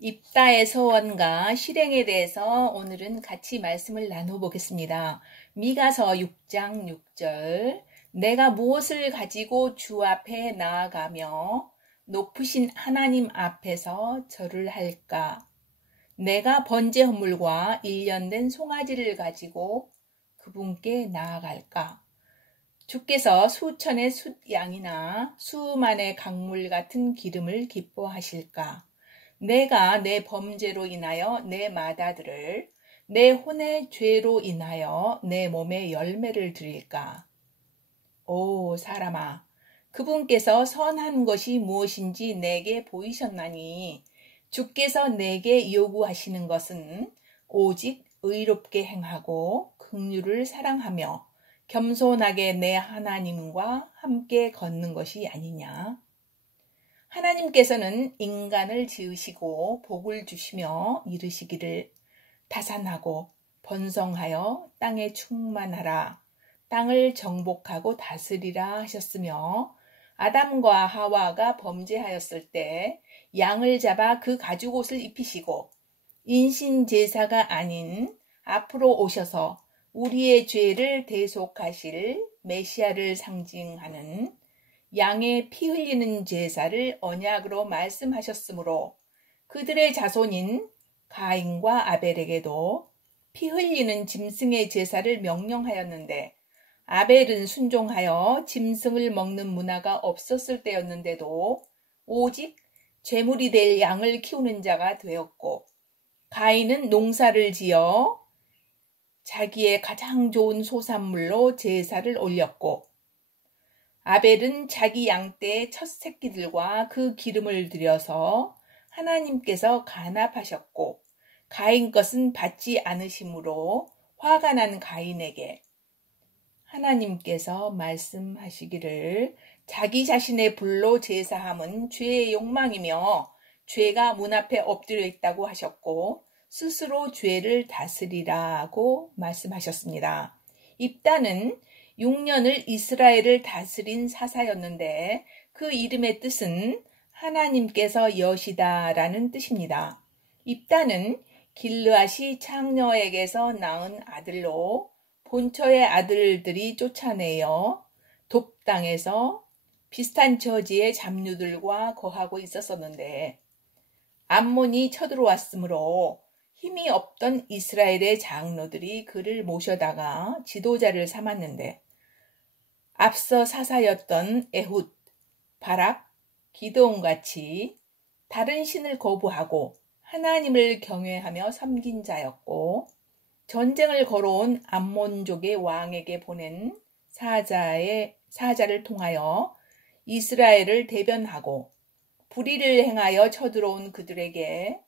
입다의 서원과 실행에 대해서 오늘은 같이 말씀을 나눠보겠습니다. 미가서 6장 6절 내가 무엇을 가지고 주 앞에 나아가며 높으신 하나님 앞에서 절을 할까? 내가 번제 헌물과 일련된 송아지를 가지고 그분께 나아갈까? 주께서 수천의 숫양이나 수만의 강물 같은 기름을 기뻐하실까? 내가 내 범죄로 인하여 내 마다들을 내 혼의 죄로 인하여 내 몸에 열매를 드릴까? 오 사람아, 그분께서 선한 것이 무엇인지 내게 보이셨나니 주께서 내게 요구하시는 것은 오직 의롭게 행하고 긍휼을 사랑하며 겸손하게 내 하나님과 함께 걷는 것이 아니냐. 하나님께서는 인간을 지으시고 복을 주시며 이르시기를 다산하고 번성하여 땅에 충만하라, 땅을 정복하고 다스리라 하셨으며, 아담과 하와가 범죄하였을 때 양을 잡아 그 가죽옷을 입히시고 인신제사가 아닌 앞으로 오셔서 우리의 죄를 대속하실 메시아를 상징하는 양의 피 흘리는 제사를 언약으로 말씀하셨으므로 그들의 자손인 가인과 아벨에게도 피 흘리는 짐승의 제사를 명령하였는데, 아벨은 순종하여 짐승을 먹는 문화가 없었을 때였는데도 오직 제물이 될 양을 키우는 자가 되었고, 가인은 농사를 지어 자기의 가장 좋은 소산물로 제사를 올렸고, 아벨은 자기 양떼의 첫 새끼들과 그 기름을 들여서 하나님께서 간합하셨고, 가인 것은 받지 않으심으로 화가 난 가인에게 하나님께서 말씀하시기를 자기 자신의 불로 제사함은 죄의 욕망이며 죄가 문 앞에 엎드려 있다고 하셨고 스스로 죄를 다스리라고 말씀하셨습니다. 입다는 6년을 이스라엘을 다스린 사사였는데 그 이름의 뜻은 하나님께서 여시다라는 뜻입니다. 입다는 길르앗이 창녀에게서 낳은 아들로 본처의 아들들이 쫓아내어 돕 땅에서 비슷한 처지의 잡류들과 거하고 있었었는데, 암몬이 쳐들어왔으므로 힘이 없던 이스라엘의 장로들이 그를 모셔다가 지도자를 삼았는데, 앞서 사사였던 에훗, 바락, 기드온같이 다른 신을 거부하고 하나님을 경외하며 섬긴 자였고, 전쟁을 걸어온 암몬족의 왕에게 보낸 사자를 통하여 이스라엘을 대변하고 불의를 행하여 쳐들어온 그들에게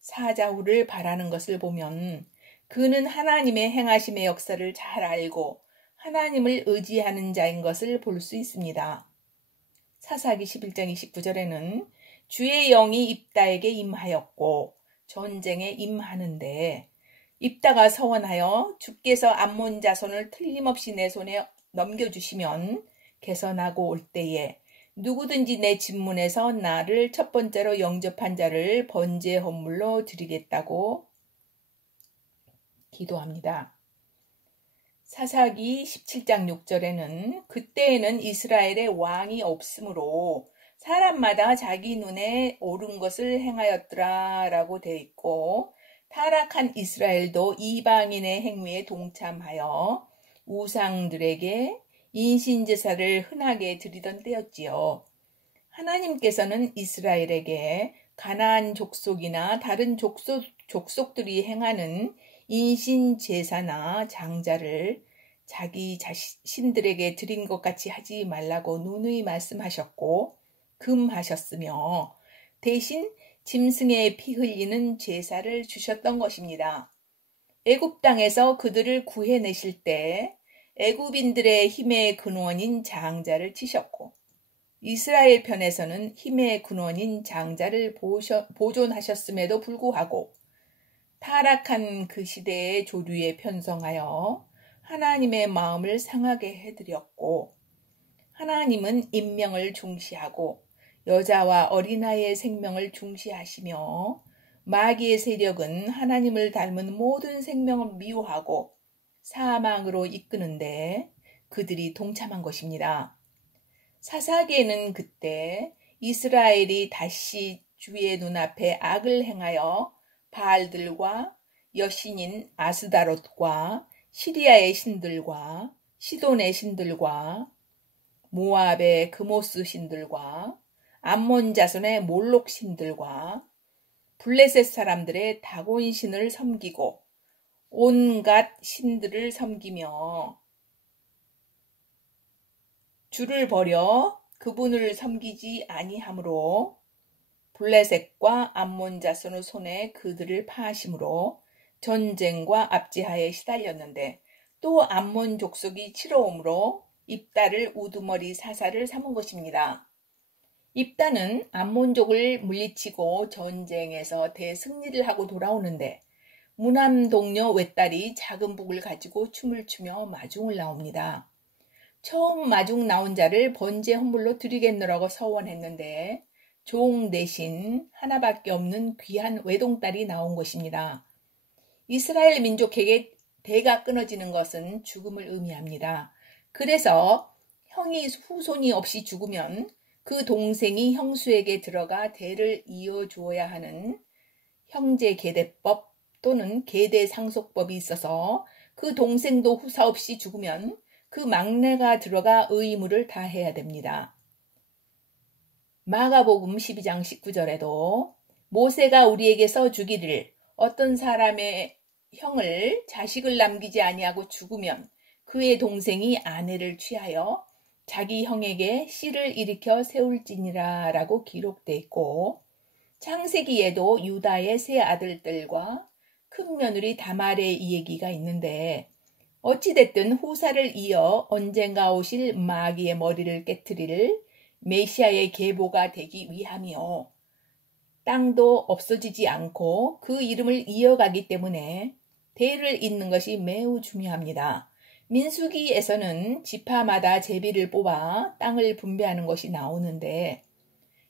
사자후를 바라는 것을 보면 그는 하나님의 행하심의 역사를 잘 알고 하나님을 의지하는 자인 것을 볼 수 있습니다. 사사기 11장 29절에는 주의 영이 입다에게 임하였고 전쟁에 임하는데, 입다가 서원하여 주께서 암몬 자손을 틀림없이 내 손에 넘겨주시면 개선하고 올 때에 누구든지 내 집문에서 나를 첫 번째로 영접한 자를 번제 헌물로 드리겠다고 기도합니다. 사사기 17장 6절에는 그때에는 이스라엘의 왕이 없으므로 사람마다 자기 눈에 옳은 것을 행하였더라 라고 되어 있고, 타락한 이스라엘도 이방인의 행위에 동참하여 우상들에게 인신제사를 흔하게 드리던 때였지요. 하나님께서는 이스라엘에게 가나안 족속이나 다른 족속들이 행하는 인신제사나 장자를 자기 자신들에게 드린 것 같이 하지 말라고 누누이 말씀하셨고 금하셨으며, 대신 짐승의 피 흘리는 제사를 주셨던 것입니다. 애굽 땅에서 그들을 구해내실 때 애굽인들의 힘의 근원인 장자를 치셨고, 이스라엘 편에서는 힘의 근원인 장자를 보존하셨음에도 불구하고 타락한 그 시대의 조류에 편성하여 하나님의 마음을 상하게 해드렸고, 하나님은 인명을 중시하고 여자와 어린아이의 생명을 중시하시며 마귀의 세력은 하나님을 닮은 모든 생명을 미워하고 사망으로 이끄는데 그들이 동참한 것입니다. 사사기에는 그때 이스라엘이 다시 주의 눈앞에 악을 행하여 바알들과 여신인 아스다롯과 시리아의 신들과 시돈의 신들과 모압의 그모스 신들과 암몬 자손의 몰록 신들과 블레셋 사람들의 다곤 신을 섬기고 온갖 신들을 섬기며 주를 버려 그분을 섬기지 아니하므로 블레셋과 암몬 자손의 손에 그들을 파하심으로 전쟁과 압제하에 시달렸는데 또 암몬 족속이 치러옴으로 입다를 우두머리 사사를 삼은 것입니다. 입다는 암몬족을 물리치고 전쟁에서 대승리를 하고 돌아오는데 무남 동료 외딸이 작은 북을 가지고 춤을 추며 마중을 나옵니다. 처음 마중 나온 자를 번제 헌물로 드리겠노라고 서원했는데 종 대신 하나밖에 없는 귀한 외동딸이 나온 것입니다. 이스라엘 민족에게 대가 끊어지는 것은 죽음을 의미합니다. 그래서 형이 후손이 없이 죽으면 그 동생이 형수에게 들어가 대를 이어주어야 하는 형제 계대법 또는 계대 상속법이 있어서 그 동생도 후사 없이 죽으면 그 막내가 들어가 의무를 다해야 됩니다. 마가복음 12장 19절에도 모세가 우리에게서 주기를 어떤 사람의 형을 자식을 남기지 아니하고 죽으면 그의 동생이 아내를 취하여 자기 형에게 씨를 일으켜 세울지니라 라고 기록되어 있고 창세기에도 유다의 세 아들들과 큰 며느리 다말의 이야기가 있는데 어찌됐든 후사를 이어 언젠가 오실 마귀의 머리를 깨트릴 메시아의 계보가 되기 위함이요. 땅도 없어지지 않고 그 이름을 이어가기 때문에 대를 잇는 것이 매우 중요합니다. 민수기에서는 지파마다 제비를 뽑아 땅을 분배하는 것이 나오는데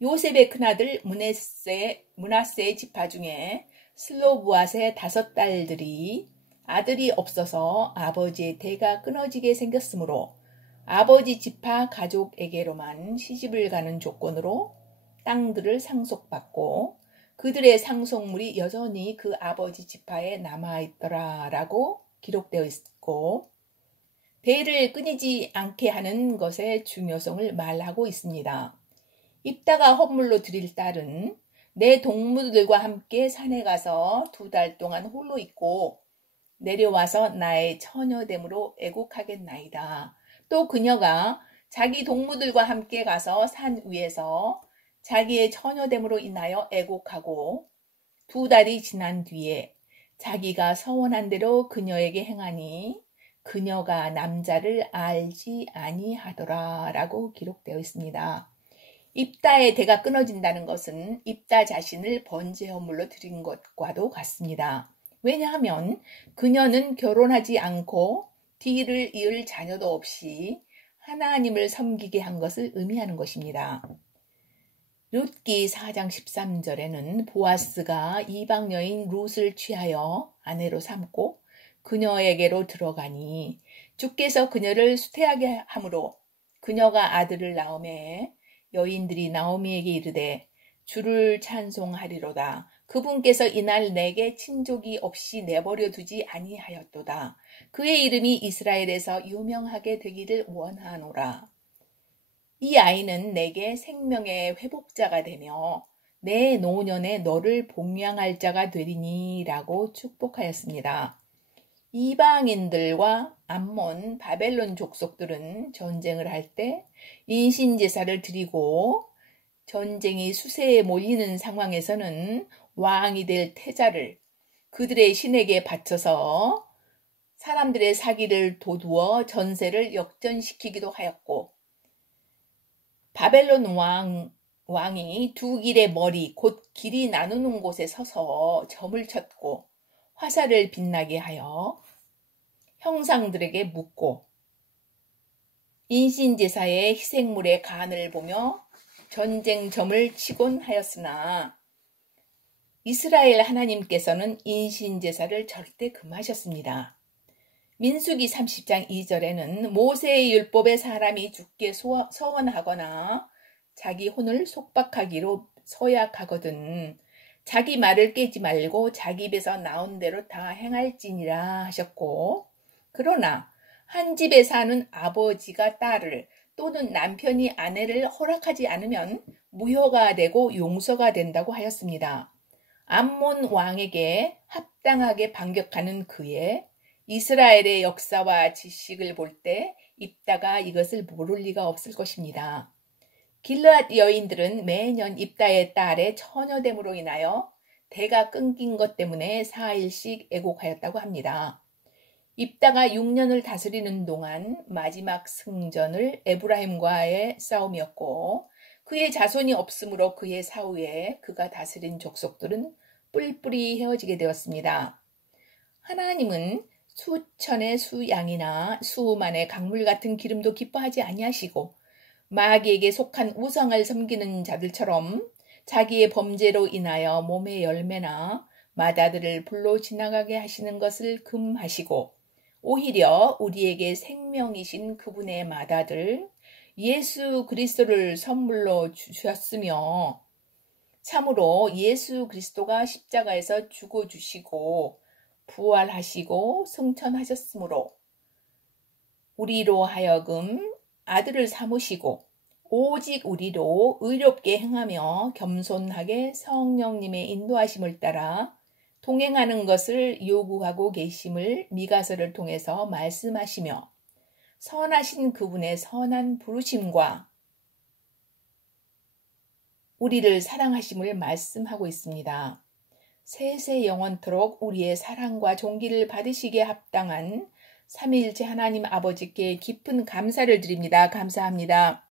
요셉의 큰아들 므낫세의 지파 중에 슬로브앗의 5딸들이 아들이 없어서 아버지의 대가 끊어지게 생겼으므로 아버지 지파 가족에게로만 시집을 가는 조건으로 땅들을 상속받고 그들의 상속물이 여전히 그 아버지 지파에 남아있더라라고 기록되어 있고 대를 끊이지 않게 하는 것의 중요성을 말하고 있습니다. 입다가 헌물로 드릴 딸은 내 동무들과 함께 산에 가서 2달 동안 홀로 있고 내려와서 나의 처녀됨으로 애국하겠나이다. 또 그녀가 자기 동무들과 함께 가서 산 위에서 자기의 처녀됨으로 인하여 애곡하고 2달이 지난 뒤에 자기가 서원한 대로 그녀에게 행하니 그녀가 남자를 알지 아니하더라 라고 기록되어 있습니다. 입다의 대가 끊어진다는 것은 입다 자신을 번제 헌물로 드린 것과도 같습니다. 왜냐하면 그녀는 결혼하지 않고 뒤를 이을 자녀도 없이 하나님을 섬기게 한 것을 의미하는 것입니다. 룻기 4장 13절에는 보아스가 이방 여인 룻을 취하여 아내로 삼고 그녀에게로 들어가니 주께서 그녀를 수태하게 함으로 그녀가 아들을 낳음에 여인들이 나오미에게 이르되 주를 찬송하리로다. 그분께서 이날 내게 친족이 없이 내버려 두지 아니하였도다. 그의 이름이 이스라엘에서 유명하게 되기를 원하노라. 이 아이는 내게 생명의 회복자가 되며 내 노년에 너를 복양할 자가 되리니 라고 축복하였습니다. 이방인들과 암몬, 바벨론 족속들은 전쟁을 할 때 인신제사를 드리고 전쟁이 수세에 몰리는 상황에서는 왕이 될 태자를 그들의 신에게 바쳐서 사람들의 사기를 도두어 전세를 역전시키기도 하였고 바벨론 왕이 2길의 머리 곧 길이 나누는 곳에 서서 점을 쳤고 화살을 빛나게 하여 형상들에게 묻고 인신제사의 희생물의 간을 보며 전쟁점을 치곤 하였으나 이스라엘 하나님께서는 인신제사를 절대 금하셨습니다. 민수기 30장 2절에는 모세의 율법에 사람이 죽게 서원하거나 자기 혼을 속박하기로 서약하거든 자기 말을 깨지 말고 자기 입에서 나온 대로 다 행할지니라 하셨고, 그러나 한 집에 사는 아버지가 딸을 또는 남편이 아내를 허락하지 않으면 무효가 되고 용서가 된다고 하였습니다. 암몬 왕에게 합당하게 반격하는 그의 이스라엘의 역사와 지식을 볼 때 입다가 이것을 모를 리가 없을 것입니다. 길르앗 여인들은 매년 입다의 딸의 처녀됨으로 인하여 대가 끊긴 것 때문에 4일씩 애곡하였다고 합니다. 입다가 6년을 다스리는 동안 마지막 승전을 에브라임과의 싸움이었고, 그의 자손이 없으므로 그의 사후에 그가 다스린 족속들은 뿔뿔이 헤어지게 되었습니다. 하나님은 수천의 수양이나 수만의 강물 같은 기름도 기뻐하지 아니하시고, 마귀에게 속한 우상을 섬기는 자들처럼 자기의 범죄로 인하여 몸의 열매나 마다들을 불로 지나가게 하시는 것을 금하시고, 오히려 우리에게 생명이신 그분의 마다들 예수 그리스도를 선물로 주셨으며, 참으로 예수 그리스도가 십자가에서 죽어주시고 부활하시고 승천하셨으므로 우리로 하여금 아들을 삼으시고 오직 우리로 의롭게 행하며 겸손하게 성령님의 인도하심을 따라 동행하는 것을 요구하고 계심을 미가서를 통해서 말씀하시며, 선하신 그분의 선한 부르심과 우리를 사랑하심을 말씀하고 있습니다. 세세 영원토록 우리의 사랑과 존귀를 받으시기에 합당한 삼위일체 하나님 아버지께 깊은 감사를 드립니다. 감사합니다.